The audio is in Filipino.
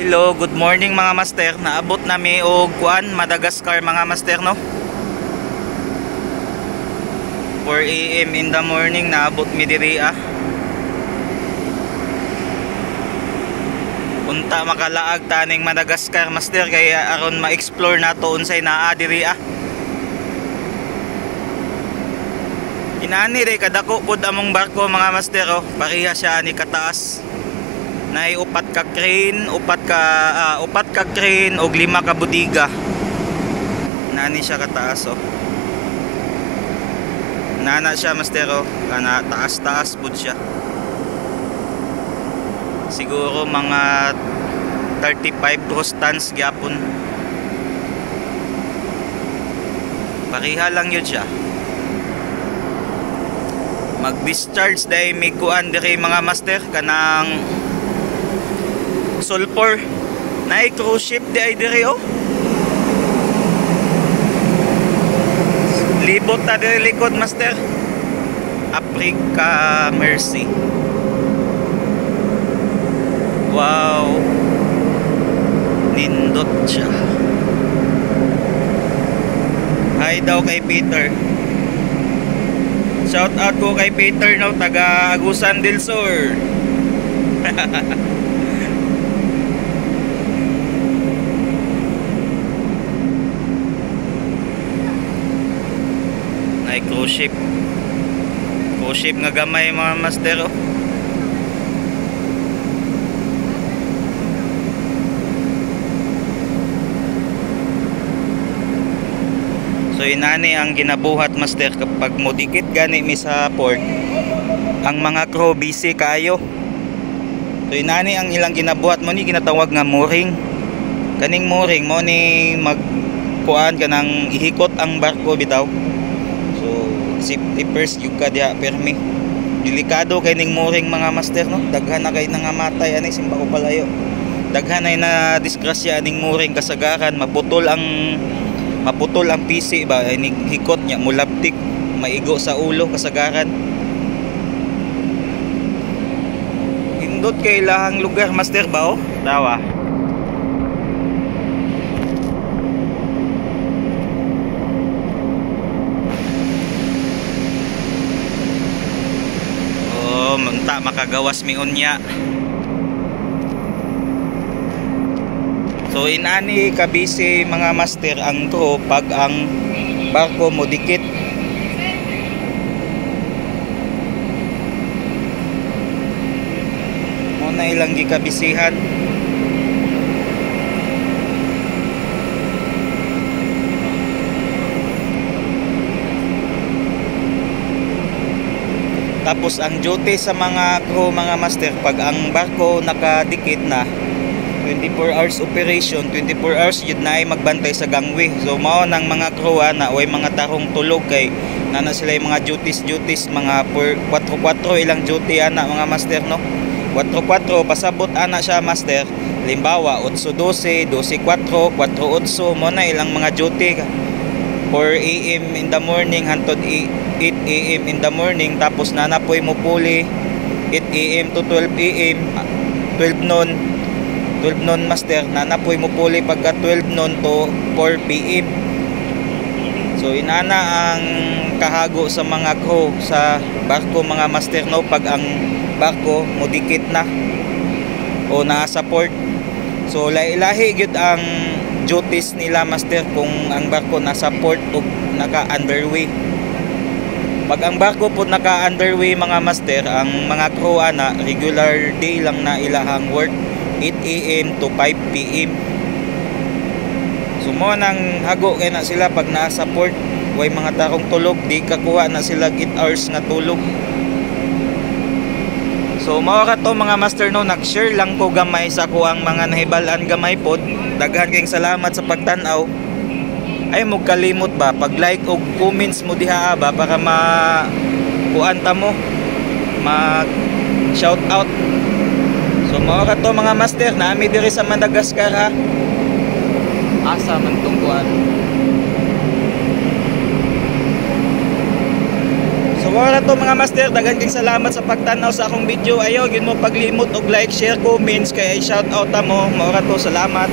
Hello, good morning mga master. Naabot nami og kuan Madagascar mga master no. 4 AM in the morning naabot mi diri Unta makalaag taning Madagascar master kaya aron ma-explore nato unsay naa diri Inani ray kadako pud among barko mga master oh. Pareha siya ani kataas. Nay upat ka crane og 5 ka budiga. Nani siya kataas oh. Nana siya master oh. Kana taas pud siya. Siguro mga 35 gross tons gyapon. Pareha lang yun siya. Mag-discharge dahil may kuan diri mga master kanang sulfur na cruise ship di ay diri oh. Libot ta diri likod master. Africa Mercy. Wow, nindot siya. Hi daw kay Peter. Shout out ko kay Peter no, taga Agusan del Sur. Ay cruise ship nga gamay mga master oh. So inani ang ginabuhat master kapag mo dikit gani mi sa port, ang mga crew busy kaayo. So inani ang ilang ginabuhat mo ni ginatawag nga mooring. Kaning mooring mo ni magkuan kanang ihikot ang barko bitaw. So safety first yung kadya permi. Delikado kay ning mooring mga master no. Daghan na kay nangamatay ani simba ko palayo. Daghan ay na disgrasya ning mooring kasagaran maputol ang PC ba ini hikot niya mulabtik maigo sa ulo kasagaran. Indot kay lahang lugar master ba oh tawa. Oh munta makagawas mi unya. So inani kabisi mga master ang crew pag ang barko mo dikit. Mo na ilang gikabisihan. Tapos ang duty sa mga crew mga master pag ang barko nakadikit na 24 hours operation, 24 hours yun na ay magbantay sa gangway. So mao nang mga crew na way mga tarong tulog kay nana sila yung mga duties mga 4-4 ilang duty ana mga master no. 4-4 pasabot ana siya master. Limbawa 8-12, 12-4, 4-8 mo na ilang mga duty. 4 AM in the morning hantod 8 AM in the morning tapos nanapoy mo puli 8 AM to 12 AM 12 noon master nanapoy mo puli pagka 12 noon to 4 PM. So inana ang kahago sa mga crew sa barko mga master no pag ang barko modikit na o nasa port. So lahi-lahi gyud ang duties nila master kung ang barko nasa port o naka underway. Pag ang barko po naka underway mga master ang mga crew ana regular day lang na ilahang work 8 AM to 5 PM. So mo nang hago kay na sila pag nasa port way mga tarong tulog di kakuha na sila 8 hours nga tulog. So mao ka to mga master no nag-share lang ko gamay sa kuang mga nahibalan gamay pod. Daghan kayong salamat sa pagtan-aw. Ay mo kalimot ba pag like og comments mo diha ba para kuanta mo mag shout out. So mao ka to mga master naami diri sa Madagascar ha. Asa man tong kuan. So So wala to mga master, daghang kayong salamat sa pagtanaw sa akong video. Ayaw gid mo paglimot og like, share, comments kay shout out mo. Maura to, salamat.